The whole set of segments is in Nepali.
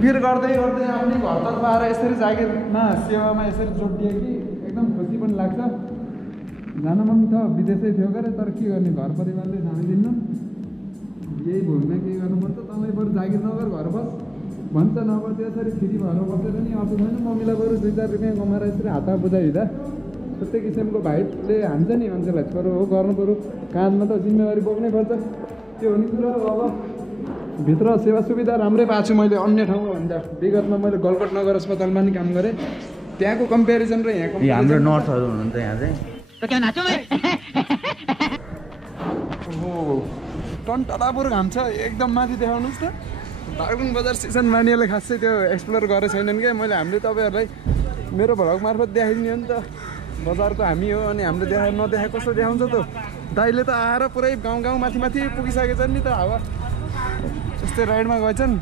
घुमफिर गर्दै गर्दै आफ्नै घरतर्फ आएर यसरी जागिरमा सेवामा यसरी जोडियो कि एकदम खुसी पनि लाग्छ। जान मन थियो, विदेशै थियो गरे, तर के गर्ने घर परिवारले जानु दिन्न। यही भूमिमा केही गर्नुपर्छ, तँलाई बरु जागिर नगर घर बस भन्छ, नभए त्यसरी फ्री भएर बसेर नि अर्थ छैन। मम्मीलाई बरु 2-4 रुपियाँ कमाएर यसरी हातमा बुझाइदिँदा त्यस्तै किसिमको भाइले हान्छ नि मान्छेलाई। छोरो हो, गर्नु पऱ्यो, काँधमा त जिम्मेवारी बोक्नै पर्छ। त्यो हुने कुरा हो। अब भित्र सेवा सुविधा राम्रै पाएको छु मैले अन्य ठाउँमा भन्दा। विगतमा मैले गलकोट नगर अस्पतालमा नि काम गरेँ, त्यहाँको कम्पेरिजन र यहाँको हाम्रो नर्सहरू हुनुहुन्छ यहाँ चाहिँ। टन्टलापुर घाम छ एकदम। माथि देखाउनुहोस् त। बागलुङ बजार सिजन मानिएले खासै त्यो एक्सप्लोर गरेको छैनन् क्या। मैले हामीले तपाईँहरूलाई मेरो भ्लग मार्फत देखाइदिने हो नि त। बजारको हामी हो अनि हामीले देखाए नदेखाए कस्तो देखाउँछ त। दाइले त आएर पुरै गाउँ माथि पुगिसकेछन् नि त। हावा यस्तै राइडमा गएछन्।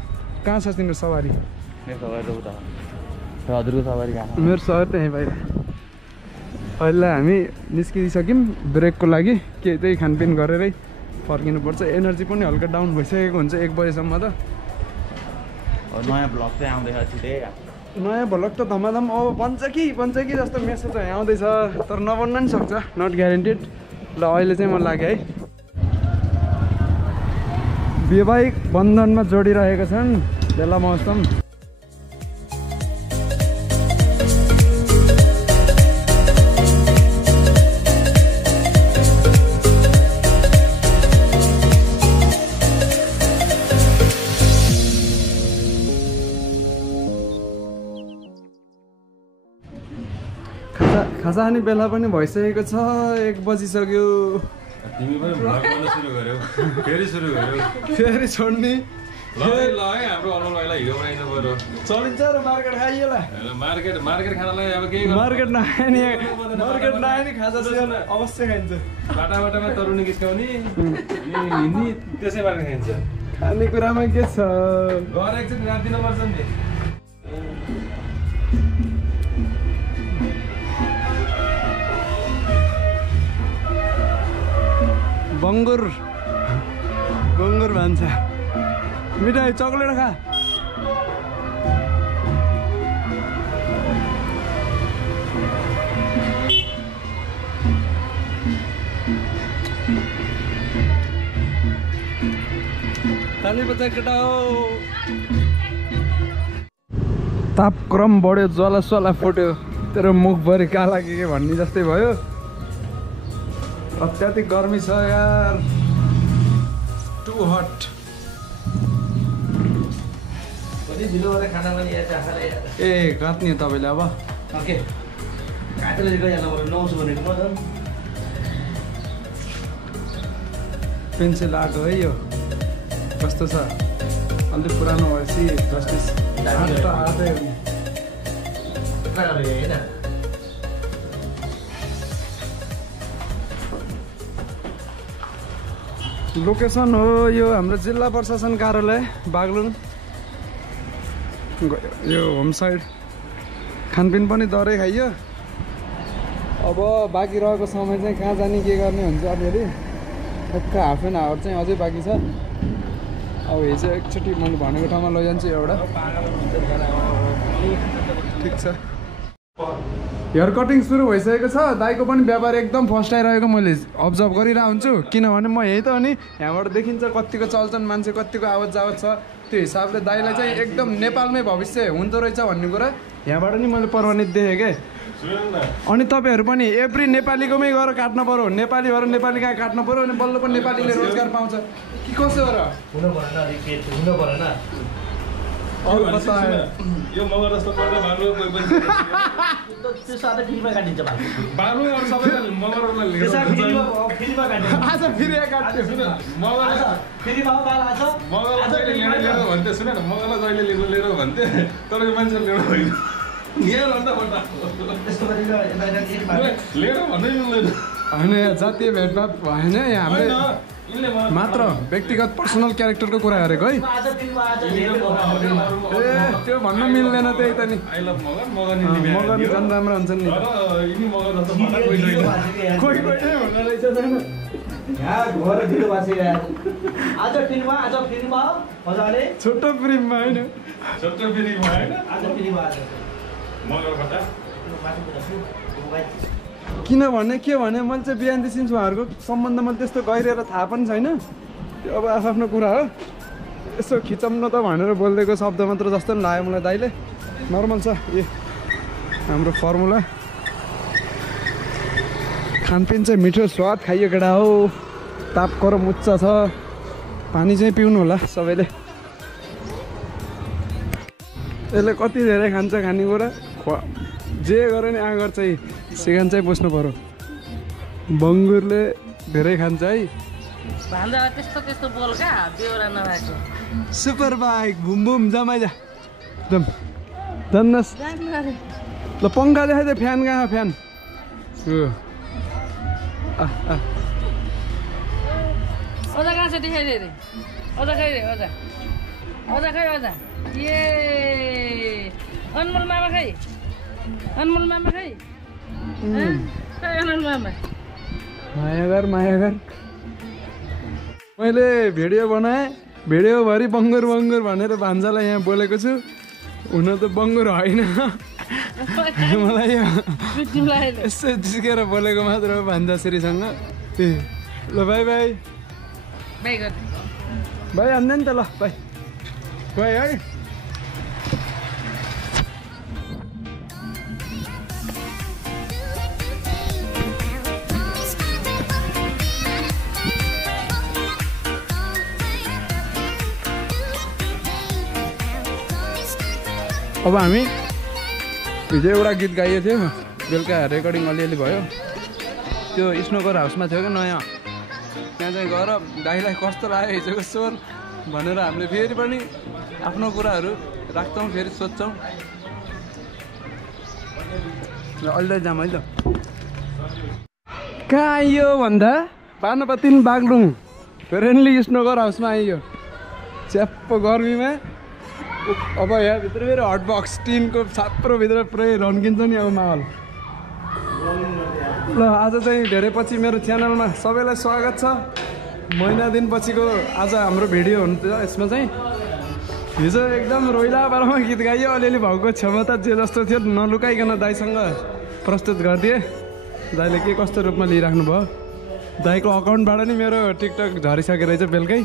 कहाँ छ तिम्रो सवारी? मेरो सवारी त उता, हजुरको सवारी कहाँ? मेरो सवारी त यहीँ बाहिर। अहिले हामी निस्किसक्यौँ ब्रेकको लागि। के त्यही खानपिन गरेरै फर्किनुपर्छ। एनर्जी पनि हल्का डाउन भइसकेको हुन्छ 1 बजेसम्म त। नयाँ ब्लग चाहिँ आउँदैछ छिटै। नयाँ भ्लग त धमाधम अब बन्छ कि जस्तो मेसेज चाहिँ आउँदैछ, तर नबन्न नि सक्छ, नट ग्यारेन्टेड। ल अहिले चाहिँ मन लाग्यो है। वैवाहिक बन्धनमा जोडिरहेका छन् बेला मौसम। खाजा खाने बेला पनि भइसकेको छ, 1 बजिसक्यो। तिमी पनि भ्लग गर्न सुरु गर्यौ, फेरि सुरु गर्यौ, फेरि छोड्ने। ल है हाम्रो अनुलाई हिरो बनाइदिनु पर्यो। चलिन्छ र मार्केट खाइएला। मार्केट खानालाई अब केही मार्केट नआए नि खाजा चाहिँ अवश्य खाइन्छ। बाटामा तरुनी किस्काउने अनि हिँड्ने त्यसै मार्केट खाइन्छ। खानेकुरामा के छ? घर एकचोटि राखिदिनु पर्छ नि। बङ्गुर भन्छ। मिठाई चक्लेट खा। ताली बजा केटा हो। तापक्रम बढ्यो, ज्वाला फुट्यो, तेरो मुखभरि काला के भन्ने जस्तै भयो। अत्याधिक गर्मी छ यार, टु हट। ए काट्ने तपाईँले अब पेन्सिल आएको है। यो कस्तो छ? अलिक पुरानो भएपछि जस्टिस आँट्दै हो। लोकेसन हो यो हाम्रो जिल्ला प्रशासन कार्यालय बागलुङ। यो होम साइड। खानपिन पनि दरै खाइयो। अब बाँकी रहेको समय चाहिँ कहाँ जाने के गर्ने हुन्छ। अलिअलि ठक्क हाफ एन आवर चाहिँ अझै बाँकी छ। अब हिजो एकचोटि मैले भनेको ठाउँमा लैजान्छु एउटा। ठिक छ। हेयर कटिङ सुरु भइसकेको छ। दाइको पनि व्यापार एकदम फस्टाइरहेको मैले अब्जर्भ गरिरहेको हुन्छु, किनभने म यही त हो नि। यहाँबाट देखिन्छ कतिको चल्छन् मान्छे, कतिको आवत जावत छ। त्यो हिसाबले दाइलाई चाहिँ एकदम नेपालमै भविष्य हुँदो रहेछ भन्ने कुरा यहाँबाट नि मैले प्रमाणित देखेँ क्या। अनि तपाईँहरू पनि एभ्री नेपालीकोमै गएर काट्नु पऱ्यो। नेपाली भएर नेपाली कहाँ काट्नु पऱ्यो अनि बल्ल पनि नेपालीले रोजगार पाउँछ कि कसो हो र? हुनु परेन। यो मगर जस्तो पर्दा बालु कोही पनि त्यो साथै फ्रीमा काटिन्छ बालु अरू सबैले मगरलाई लिएर फ्रीमा काटिन्छ। आज फेरि काट्यो। मगर फ्रीमा बाल आज मगरलाई जहिले लिएर भन्थे। सुन न, मगरलाई जहिले लिएर भन्थे, तर यो मान्छे लिएर होइन। यहाँ भन्दा पर्दा त्यस्तो गरेर लिएर भन्नै मिल्दैन। होइन जातीय भेदभाव भएन यहाँ हामीले मात्र व्यक्तिगत पर्सनल क्यारेक्टरको कुरा गरेको है। ए त्यो भन्न मिल्दैन। त्यही त नि मगर नि झन् राम्रो हुन्छन् नि। कोही नै हुँदो रहेछ। यहाँ घर ढिलो बसिरहेको आज फिल्ममा मजाले छोटो फिल्ममा होइन छोटो फेरि भएन आज फिल्ममा आज मगरबाट किनभने के भने मैले चाहिँ बिहान सिन्स उहाँहरूको सम्बन्ध मैले त्यस्तो गहिरेर थाहा पनि छैन त्यो अब आफ्नो कुरा हो यसो खिचौँ न त भनेर बोलिदिएको शब्द मात्र जस्तो पनि लाग्यो मलाई दाइले नर्मल छ ए हाम्रो फर्मुला खानपिन चाहिँ मिठो स्वाद खाइयो केटा हो ताप गरम उच्च छ पानी चाहिँ पिउनु होला सबैले यसले कति धेरै खान्छ खानेकुरा जे गरे नि आगर चाहिँ सिगान चाहिँ बुझ्नु पर्यो बङ्गुरले धेरै खान्छ है भान्जा त्यस्तो त्यस्तो बोल क्या बेहोरा नभएको सुपर बाइक भुम भुम जमाइजा एकदम जान्नुहोस् ल पङ्खा देखाइदियो फ्यान कहाँ फ्यान अझ कहाँ छ देखाइदिए अरे अझ खै रे अझ खै अझ ए अनमोल मामा खै अनमोल मामा खै अनमोल मामा मायागर मैले भिडियो बनाएँ भिडियोभरि बङ्गुर बङ्गुर भनेर भान्जालाई यहाँ बोलेको छु हुन त बङ्गुर होइन मलाई यसो जिस्केर बोलेको मात्र हो भान्जाश्रीसँग ए ल बाई बाई भाइ हान्दैन नि त ल भाइ भाइ है अब हामी हिजो एउटा गीत गाइएको थियो बेलुका रेकर्डिङ अलिअलि भयो त्यो स्नोकर हाउसमा थियो क्या नयाँ त्यहाँ चाहिँ गएर दाइलाई कस्तो लाग्यो हिजोको स्वर भनेर हामीले फेरि पनि आफ्नो कुराहरू राख्छौँ फेरि सोध्छौँ र अहिले जाम है त कहाँ आइयो भन्दा पानपतिन बागलुङ फ्रेन्डली स्नोकर हाउसमा आइयो च्याप्पो गर्मीमा अब यहाँभित्र फेरि हटबक्स टिनको छाप्रो भित्र पुरै रन्किन्छ नि अब माहौल ल आज चाहिँ धेरै पछि मेरो च्यानलमा सबैलाई स्वागत छ महिना दिन पछिको आज हाम्रो भिडियो हुन्थ्यो यसमा चाहिँ हिजो एकदम रोइला पारामा गीत गाइयो अलिअलि भएको क्षमता जे जस्तो थियो नलुकाइकन दाइसँग प्रस्तुत गरिदिएँ दाइले के कस्तो रूपमा लिइराख्नु भयो दाइको अकाउन्टबाट नि मेरो टिकटक झरिसकेर चाहिँ बेलुकै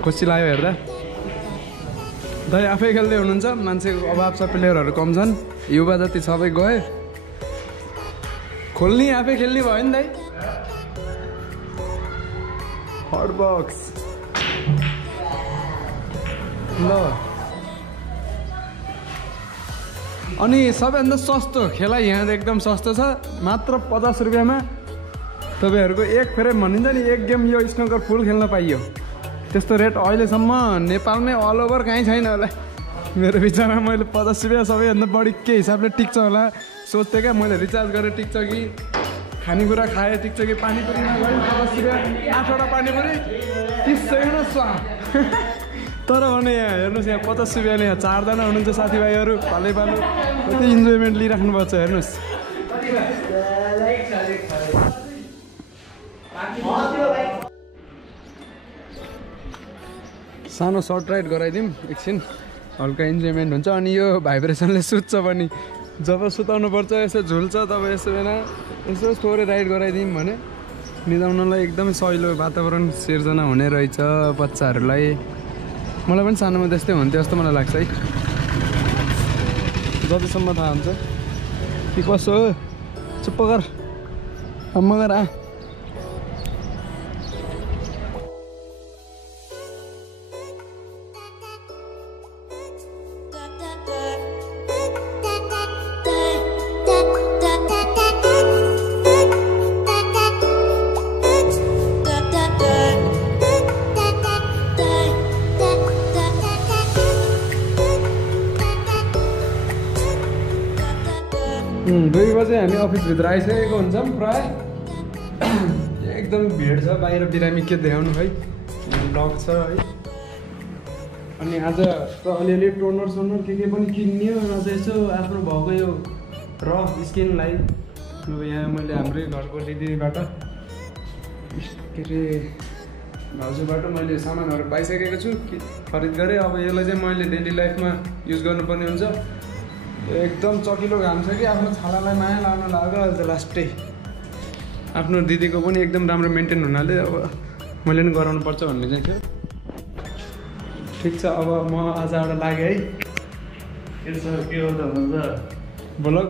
खुसी लाग्यो हेर्दा दाइ आफै खेल्दै हुनुहुन्छ मान्छेको अभाव छ प्लेयरहरू कम छन् युवा जति सबै गए खोल्ने आफै खेल्ने भयो नि दाइ हटबक्स ल अनि सबैभन्दा सस्तो खेला यहाँ एकदम सस्तो छ मात्र 50 रुपियाँमा तपाईँहरूको एक फ्रेम भनिन्छ नि एक गेम यो स्नोकर फुल खेल्न पाइयो त्यस्तो रेट अहिलेसम्म नेपालमै अल ओभर कहीँ छैन होला मेरो विचारमा मैले 50 रुपियाँ सबैभन्दा बढी के हिसाबले टिक्छ होला सोध्थेँ क्या मैले रिचार्ज गरेर टिक्छ कि खानेकुरा खाएँ टिक्छ कि पानीपुरीमा गएँ 50 रुपियाँ 8वटा पानीपुरी 30 सेकेन्डमा स्वा तर भने यहाँ हेर्नुहोस् यहाँ 50 रुपियाँले यहाँ 4 जना हुनुहुन्छ साथीभाइहरू पालै पालो कति इन्जोयमेन्ट लिइराख्नु भएको छ हेर्नुहोस् सानो सर्ट राइड गराइदिउँ एकछिन हल्का इन्जोयमेन्ट हुन्छ अनि यो भाइब्रेसनले सुत्छ पनि जब सुताउनु पर्छ यसो झुल्छ तब यसो बेला यसो थोरै राइड गराइदिउँ भने निदाउनलाई एकदमै सहिलो वातावरण सिर्जना हुने रहेछ बच्चाहरूलाई मलाई पनि सानोमा त्यस्तै हुन्थ्यो जस्तो मलाई लाग्छ है जतिसम्म थाहा हुन्छ कि कसो हो चुप्प गर मगर आ दुई बजे हामी अफिसभित्र आइसकेको हुन्छौँ प्राय एकदम भिड छ बाहिर बिरामी के देखाउनु है ब्लग छ है अनि आज त अलिअलि टोनर सोनर के पनि किन्ने हो आज यसो आफ्नो भएको यो र स्किनलाई अब यहाँ मैले हाम्रै घरको दिदीबाट के अरे भाउजूबाट मैले सामानहरू पाइसकेको छु खरिद गरेँ। अब यसलाई चाहिँ मैले डेली लाइफमा युज गर्नुपर्ने हुन्छ। एकदम चकिलो घाम छ कि आफ्नो छालालाई माया लाउन लाग्यो अहिले त लास्टै। आफ्नो दिदीको पनि एकदम राम्रो मेन्टेन हुनाले अब मैले पनि गराउनु पर्छ भन्ने चाहिँ थियो। ठिक छ, अब म आजबाट लागेँ है। के हो त भन्छ ब्लग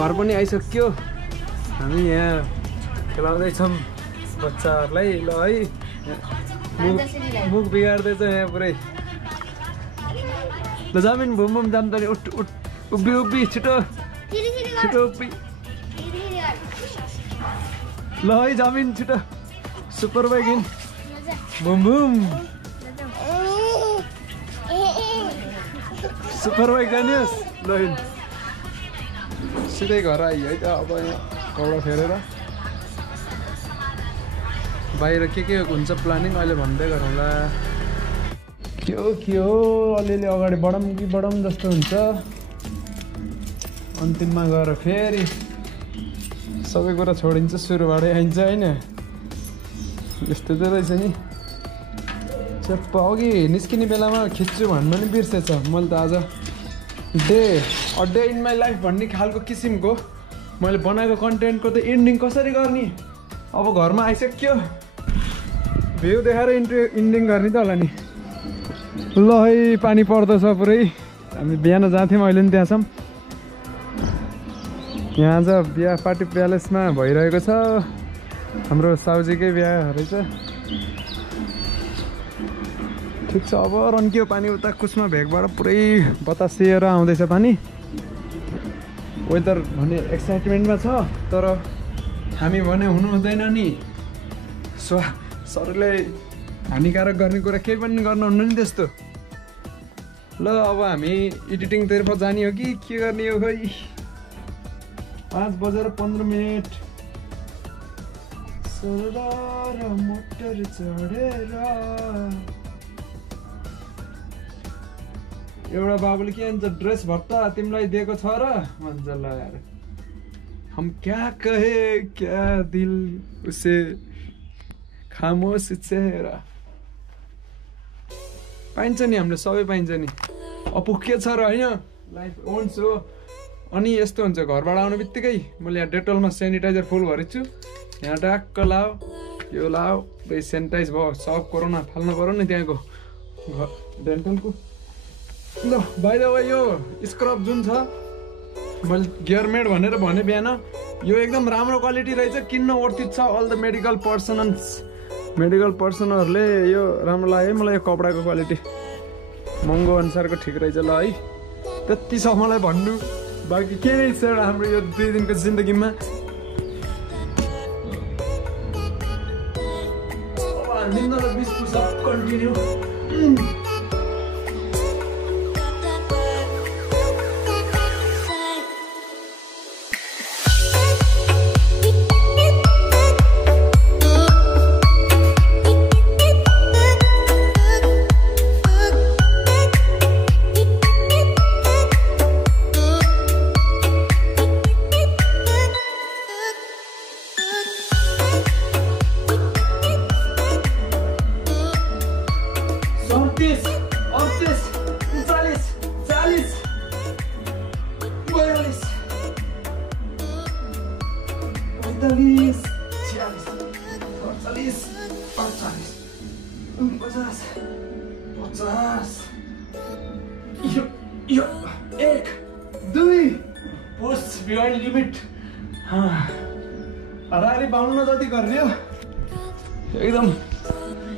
घर पनि आइसक्यो। हामी यहाँ खेलाउँदैछौँ बच्चाहरूलाई। ल है मुख बिगार्दैछ यहाँ पुरै। ल जमिन भुम भुम जानु पर्ने। उठ उठ उभि उभि छिटो छिटो उभि। ल है जमिन छिटो सुपर बाइक हिँड भुम भुम सुपर बाइक जानुहोस्। ल हिँड सिधै घर आइयो है त। अब यहाँ कौडा फेरेर बाहिर के हुन्छ प्लानिङ अहिले भन्दै गरौँला। के हो अलिअलि अगाडि बढौँ कि बढौँ जस्तो हुन्छ। अन्तिममा गएर फेरि सबै कुरा छोडिन्छ, सुरुबाटै आइन्छ होइन। यस्तो चाहिँ रहेछ नि। चप्प अघि निस्किने बेलामा खिच्छु भन्नु नि बिर्सेछ। मैले त आज a day in my life भन्ने खालको किसिमको मैले बनाएको कन्टेन्टको त एन्डिङ कसरी गर्ने। अब घरमा आइसक्यो, भ्यू देखाएर एन्डिङ गर्ने त होला नि। ल है पानी पर्दछ पुरै। हामी बिहान जान्थ्यौँ, अहिले पनि त्यहाँ छौँ। यहाँ आज बिहा पार्टी प्यालेसमा भइरहेको छ। हाम्रो साउजीकै बिहा रहेछ। ठिक छ, अब रन्कियो पानी। उता कुसमा भेगबाट पुरै बतासिएर आउँदैछ पानी। वेदर भने एक्साइटमेन्टमा छ, तर हामी भने हुनु हुँदैन नि। शरीरलाई हानिकारक गर्ने कुरा केही पनि गर्न हुन्न नि त्यस्तो। ल अब हामी एडिटिङतर्फ जाने हो कि के गर्ने हो खै। 5:15 सोलर मोटर चढेर एउटा बाबुले के भन्छ, ड्रेस भत्ता तिमीलाई दिएको छ र भन्छ। ल यार हम क्या कहे क्या दिल उसे खामोश चेहरा। पाइन्छ नि, हामीले सबै पाइन्छ नि। अपु के छ र होइन, लाइफ ओन्स हो। अनि यस्तो हुन्छ, घरबाट आउने बित्तिकै मैले यहाँ डेटलमा सेनिटाइजर फुल भरेको छु। यहाँ ट्याक्क लाओ, यो लाओ, सेनिटाइज भयो। सब कोरोना फाल्नु पऱ्यो नि त्यहाँको डेन्टलको। ल बाइ द वे यो स्क्रब जुन छ मैले गियरमेड भनेर भने बिहान, यो एकदम राम्रो क्वालिटी रहेछ, किन्न वर्थित छ। अल द मेडिकल पर्सनहरूले यो राम्रो लाग्यो मलाई। यो कपडाको क्वालिटी महँगो अनुसारको ठिक रहेछ। ल है त्यति छ मलाई भन्नु, बाँकी के नै छ हाम्रो यो 2 दिनको जिन्दगीमा। निम्नलाई 20 पुसअप कन्टिन्यू। हरारी 52 जति गर्ने हो। एकदम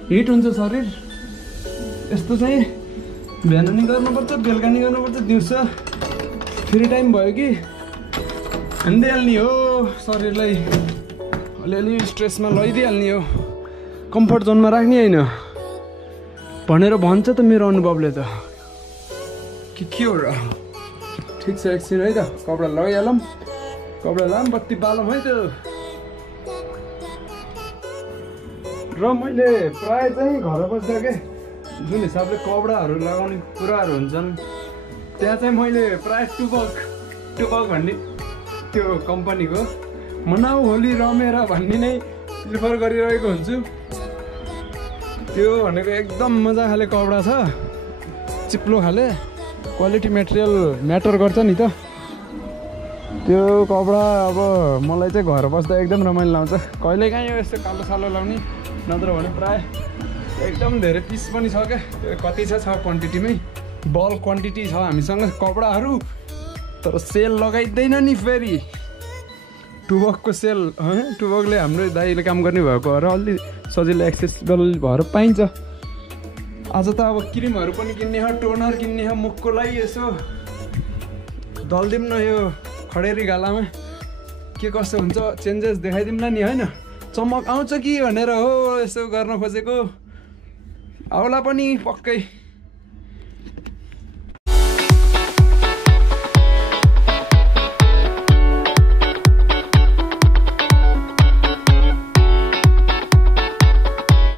हिट हुन्छ शरीर। यस्तो चाहिँ बिहान नि गर्नुपर्छ, बेलुका नि गर्नुपर्छ, दिउँसो फ्री टाइम भयो कि हान्दिहाल्ने हो शरीरलाई। अलिअलि स्ट्रेसमा लैदिइहाल्ने हो, कम्फर्ट जोनमा राख्ने होइन भनेर भन्छ त मेरो अनुभवले त। के हो र? ठिक छ, एकछिन है त कपडा लगाइहालौँ, कपडा लगाऊँ, बत्ती बालौँ है त। र मैले प्राय चाहिँ घर बस्दा के जुन हिसाबले कपडाहरू लगाउने कुराहरू हुन्छन् त्यहाँ चाहिँ मैले प्राय टुबक भन्ने त्यो कम्पनीको मनाउ होली रमेर भन्ने नै प्रिफर गरिरहेको हुन्छु। त्यो भनेको एकदम मजा खाले कपडा छ, चिप्लो खाले, क्वालिटी मेटेरियल म्याटर गर्छ नि त। त्यो कपडा अब मलाई चाहिँ घर बस्दा एकदम रमाइलो लाउँछ। कहिलेकाहीँ यस्तो कालो सालो लाउने, नत्र भने प्राय एकदम धेरै पिस पनि छ क्या। कति छ क्वान्टिटीमै, बल्क क्वान्टिटी छ हामीसँग कपडाहरू, तर सेल लगाइँदैन नि फेरि। टुबकको सेल, टुबकले हाम्रो दाइले काम गर्ने भएको भएर अलि सजिलो एक्सेसिबल भएर पाइन्छ। आज त अब क्रिमहरू पनि किन्ने हो, टोनर किन्ने हो, मुखको लागि यसो दलिदिउँ न यो खडेरी गालामा, के कस्तो हुन्छ चेन्जेस देखाइदिउँ न नि, होइन चमक आउँछ कि भनेर हो यसो गर्न खोजेको। आउला पनि पक्कै।